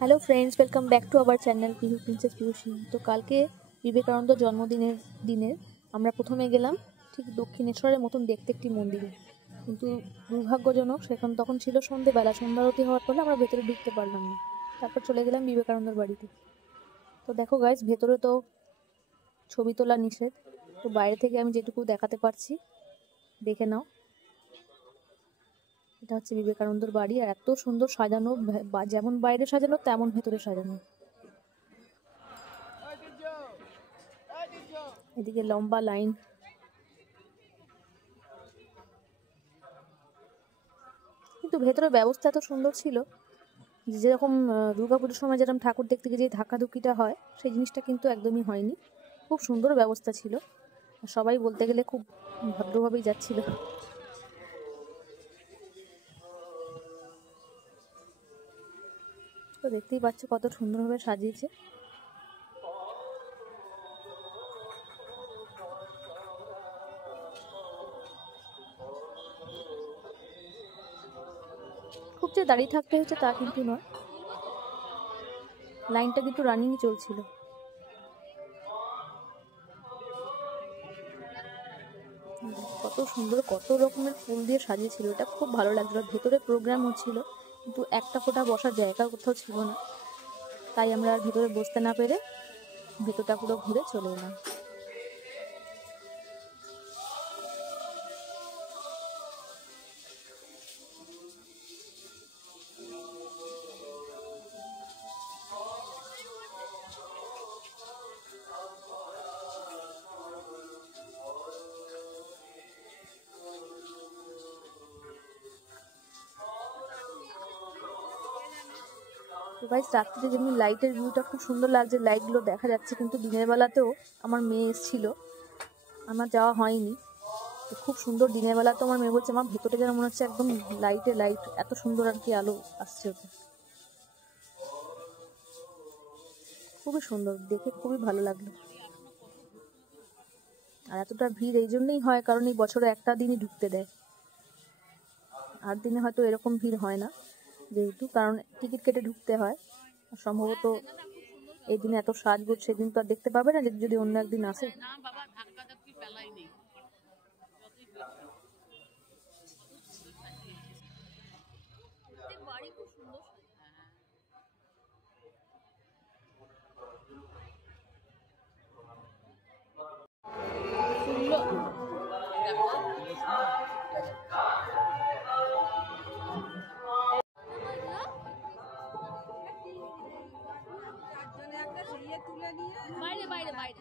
Hello friends, welcome back to our channel Pihu princess পিহুসি। তো কালকে বিবেকানন্দ জন্মদিনের আমরা প্রথমে গেলাম ঠিক দক্ষিণেশ্বরের মতন দেখতে একটি মন্দিরে, কিন্তু দুর্ভাগ্যজনক তখন ছিল সন্ধেবেলা, সন্ধ্যা আরতি হওয়ার ফলে আমরা ভেতরে ঢুকতে পারলাম না। তারপর চলে গেলাম বিবেকানন্দর বাড়িতে। তো দেখো গাইস, ভেতরে তো ছবি তোলা নিষেধ, তো বাইরে থেকে আমি যেটুকু দেখাতে পারছি দেখে নাও। এটা হচ্ছে বিবেকানন্দর বাড়ি, আর এত সুন্দর সাজানো, যেমন বাইরে সাজানো তেমন ভেতরে সাজানো। এদিকে লম্বা লাইন। কিন্তু ভেতরের ব্যবস্থা এত সুন্দর ছিল, যেরকম দুর্গাপুজোর সময় যেরকম ঠাকুর দেখতে গিয়ে যে ধাক্কাধুক্কিটা হয়, সেই জিনিসটা কিন্তু একদমই হয়নি। খুব সুন্দর ব্যবস্থা ছিল, সবাই বলতে গেলে খুব ভদ্রভাবেই যাচ্ছিল। তো দেখতেই পাচ্ছ কত সুন্দরভাবে সাজিয়েছে। খুব যে দাঁড়িয়ে থাকতে হচ্ছে তা কিন্তু নয়, লাইনটা কিন্তু রানিংই চলছিল। কত সুন্দর, কত রকমের ফুল দিয়ে সাজিয়েছিল, এটা খুব ভালো লাগছিল। ভেতরে প্রোগ্রাম হচ্ছিল, কিন্তু একটা ফোঁটা বসার জায়গা কোথাও ছিল না, তাই আমরা আর ভেতরে বসতে না পেরে ভেতরটা পুরো ঘুরে চলে এলাম। তো গাইস, রাত্রিতে যেমনি লাইটের ভিউটা খুব সুন্দর লাগছে, লাইটগুলো দেখা যাচ্ছে, কিন্তু দিনের বেলাতেও আমার মেয়ে এসেছিল, আমার যাওয়া হয়নি। তো খুব সুন্দর দিনের বেলা, তো আমার মেয়ে বলছে আমার ভেতরে যেন মনে হচ্ছে একদম লাইটে লাইট, এত সুন্দর আর কি আলো আসছে ওটা। খুবই সুন্দর দেখে, খুবই ভালো লাগলো। আর এতটা ভিড় এই জন্যই হয় কারণ এই বছরে একটা দিনই ঢুকতে দেয়, আর দিনে হয়তো এরকম ভিড় হয় না, যেহেতু কারণ টিকিট কেটে ঢুকতে হয়। সম্ভবত এই দিনে এত সাজগোজ, সেদিন তো আর দেখতে পাবে না যদি অন্য একদিন আসে। বাইরে বাইরে বাইরে